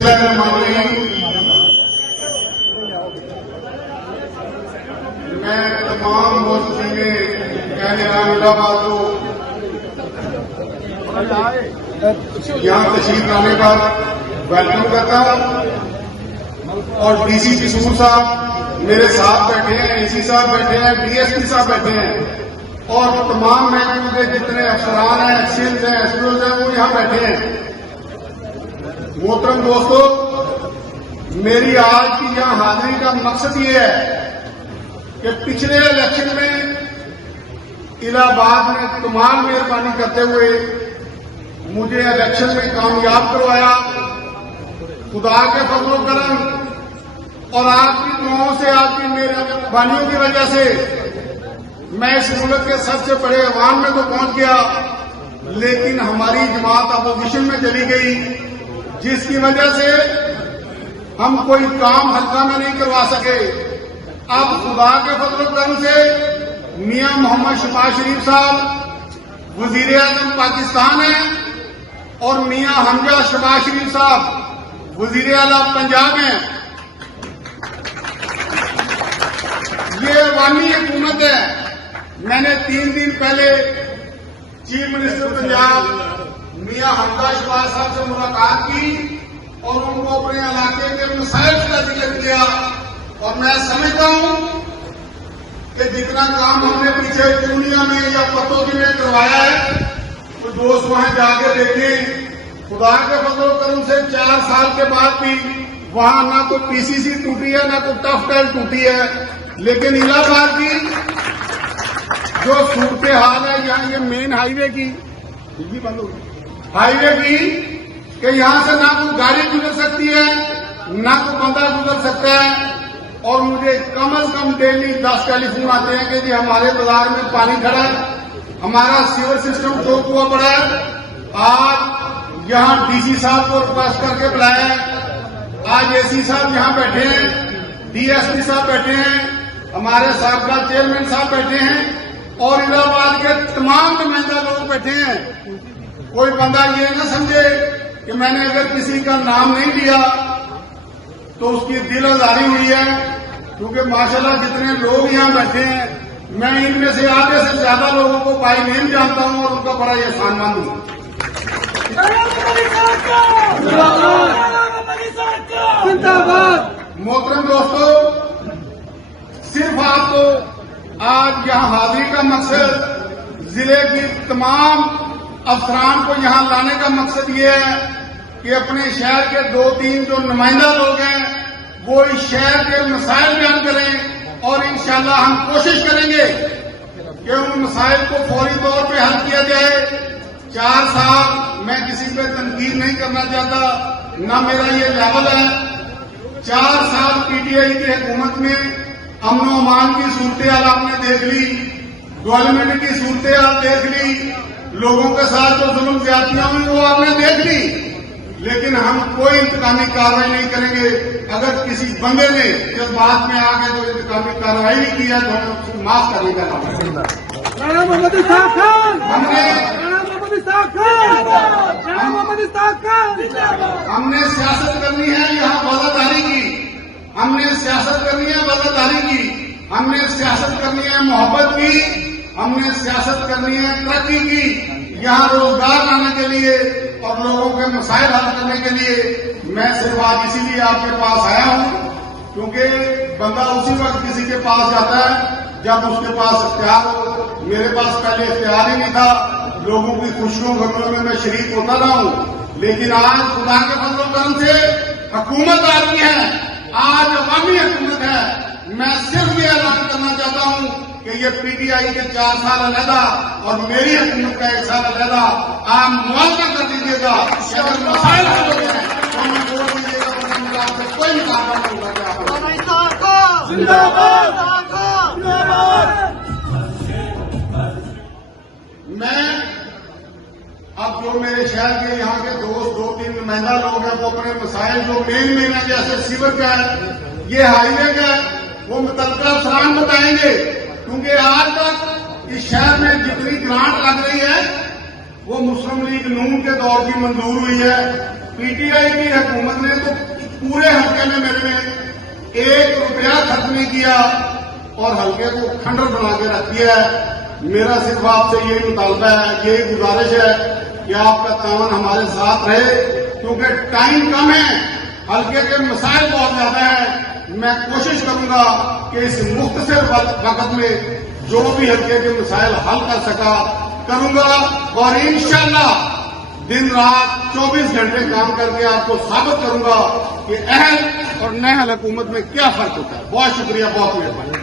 मैं तमाम दोस्तों के कहने अहमदाबाद को यहाँ तशरीफ लाने का वेलकम करता हूँ। और डीसी किशोर साहब मेरे साथ बैठे हैं, एसी साहब बैठे हैं, डीएसपी साहब बैठे हैं और तमाम महकमों के जितने अफसरान हैं, एक्सीएंस हैं, एसपीओ हैं, वो यहाँ बैठे हैं। मोहतरम दोस्तों, मेरी आज की यहाँ हाजिरी का मकसद ये है कि पिछले इलेक्शन में इलाहाबाद में कमाल मेहरबानी करते हुए मुझे इलेक्शन में कामयाब करवाया। खुदा के फजलो करम और आपकी दुआओं से, आपकी मेहरबानियों की वजह से मैं इस मुल्क के सबसे बड़े अवाम में तो पहुंच गया, लेकिन हमारी जमात अपोजिशन में चली गई, जिसकी वजह से हम कोई काम हल्का में नहीं करवा सके। अब खुदा के फजल करम से मियां मोहम्मद शहबाज शरीफ साहब वजीर आजम पाकिस्तान हैं और मियां हमजा शहबाज शरीफ साहब वजीर आला पंजाब हैं। ये अवामी हुकूमत है। मैंने 3 दिन पहले चीफ मिनिस्टर पंजाब मियां हमजा शहबाज साहब से मुलाकात की और उनको अपने इलाके के मसाइल का जिक्र किया। और मैं समझता हूं कि जितना काम हमने पीछे दुनिया में या पतोगी में करवाया है, तो दोस्त वहां जाके देखें। खुदा के फजल करम से 4 साल के बाद भी वहां ना कोई पीसीसी टूटी है, ना कोई टफ टाइल टूटी है, लेकिन इलाहाबाद की जो सूरत हाल है यहाँ ये मेन हाईवे की कि यहां से ना कोई गाड़ी गुजर सकती है, ना कोई बंदा गुजर सकता है। और मुझे कम से कम डेली 10 टेलीफोन आते हैं कि जी हमारे बाजार में पानी खड़ा है, हमारा सीवर सिस्टम चौक हुआ पड़ा है। आज यहां डीसी साहब को रिक्वेस्ट करके बुलाया है, आज एसी साहब यहां बैठे हैं, डीएसपी साहब बैठे हैं, हमारे साबका चेयरमैन साहब बैठे हैं और इलाहाबाद के तमाम नुमाइंदा लोग बैठे हैं। कोई बंदा ये न समझे कि मैंने अगर किसी का नाम नहीं लिया तो उसकी दिल आजारी हुई है, क्योंकि माशाल्लाह जितने लोग यहाँ बैठे हैं मैं इनमें से आधे से ज्यादा लोगों को बाई नेम जानता हूँ और उनका बड़ा एहसानमंद हूँ। मोहतरम दोस्तों, सिर्फ आपको आज यहाँ हाजिरी का मकसद जिले की तमाम अफसरान को यहाँ लाने का मकसद ये है कि अपने शहर के 2-3 जो नुमाइंदा लोग हैं वो इस शहर के मसाइल बयान करें और इंशाल्लाह हम कोशिश करेंगे कि उन मसाइल को फौरी तौर पे हल किया जाए। 4 साल मैं किसी पे तनकीद नहीं करना चाहता, न मेरा ये लेवल है। 4 साल पीटीआई की हुकूमत में अमन व अमान की सूरत हाल आपने देख ली, डेवलपमेंट की सूरत हाल देख ली, लोगों के साथ जो जुल्म ज्यादतियां हुई वो आपने देख ली, लेकिन हम कोई इंतकामी कार्रवाई नहीं करेंगे। अगर किसी बंदे ने जज्बात में आके जो इंतकामी कार्रवाई नहीं की है तो हम उसको माफ करने का नाम हमने सियासत करनी है यहाँ वफादारी की, हमने सियासत करनी है वफादारी की, हमने सियासत करनी है मोहब्बत की, हमने सियासत करनी है तरक्की की। यहाँ रोजगार लाने के लिए और लोगों के मसाइल हल करने के लिए मैं सिर्फ आज इसीलिए आपके पास आया हूँ, क्योंकि बंदा उसी वक्त किसी के पास जाता है जब उसके पास इख्तियार हो। मेरे पास पहले इख्तियार ही नहीं था, लोगों की खुशियों गमियों में मैं शरीक होता रहा हूँ, लेकिन आज खुदा के फजल करम से हुकूमत आ रही है, आज अवामी हुकूमत है। मैं सिर्फ ये ऐलान करना चाहता हूँ कि ये पीटीआई के 4 साल अलहदा और मेरी हुकूमत का 1 साल अलहदा आप मुआवजा कर दीजिएगा। अगर मसाइल हल हो गए तो हमें बोल दीजिएगा, आपसे कोई मुकाबला नहीं होगा। मैं अब जो मेरे शहर के यहाँ के दोस्त 2-3 नुमाइंदा लोग हैं वो अपने मसाइल जो मेन है, जैसे सीवर का है, ये हाईवे का है, वो मुतल्लिका अफसरान बताएंगे, क्योंकि आज तक इस शहर में जितनी ग्रांट लग रही है वो मुस्लिम लीग नून के दौर की मंजूर हुई है। पीटीआई की हुकूमत ने तो पूरे हल्के में मेरे में 1 रुपया खर्च नहीं किया और हल्के को खंडर बना के रख दिया है। मेरा सिर्फ आपसे यही मुतालबा है, यही गुजारिश है कि आपका तावन हमारे साथ रहे, क्योंकि टाइम कम है, हल्के के मसाइल बहुत ज्यादा है। मैं कोशिश करूंगा कि इस मुख्तसर वक्त में जो भी हल्के के मसाइल हल कर सका करूंगा और इंशाअल्लाह दिन रात 24 घंटे काम करके आपको साबित करूंगा कि अहल और नहल हुकूमत में क्या फर्क होता है। बहुत शुक्रिया, बहुत मेहरबानी।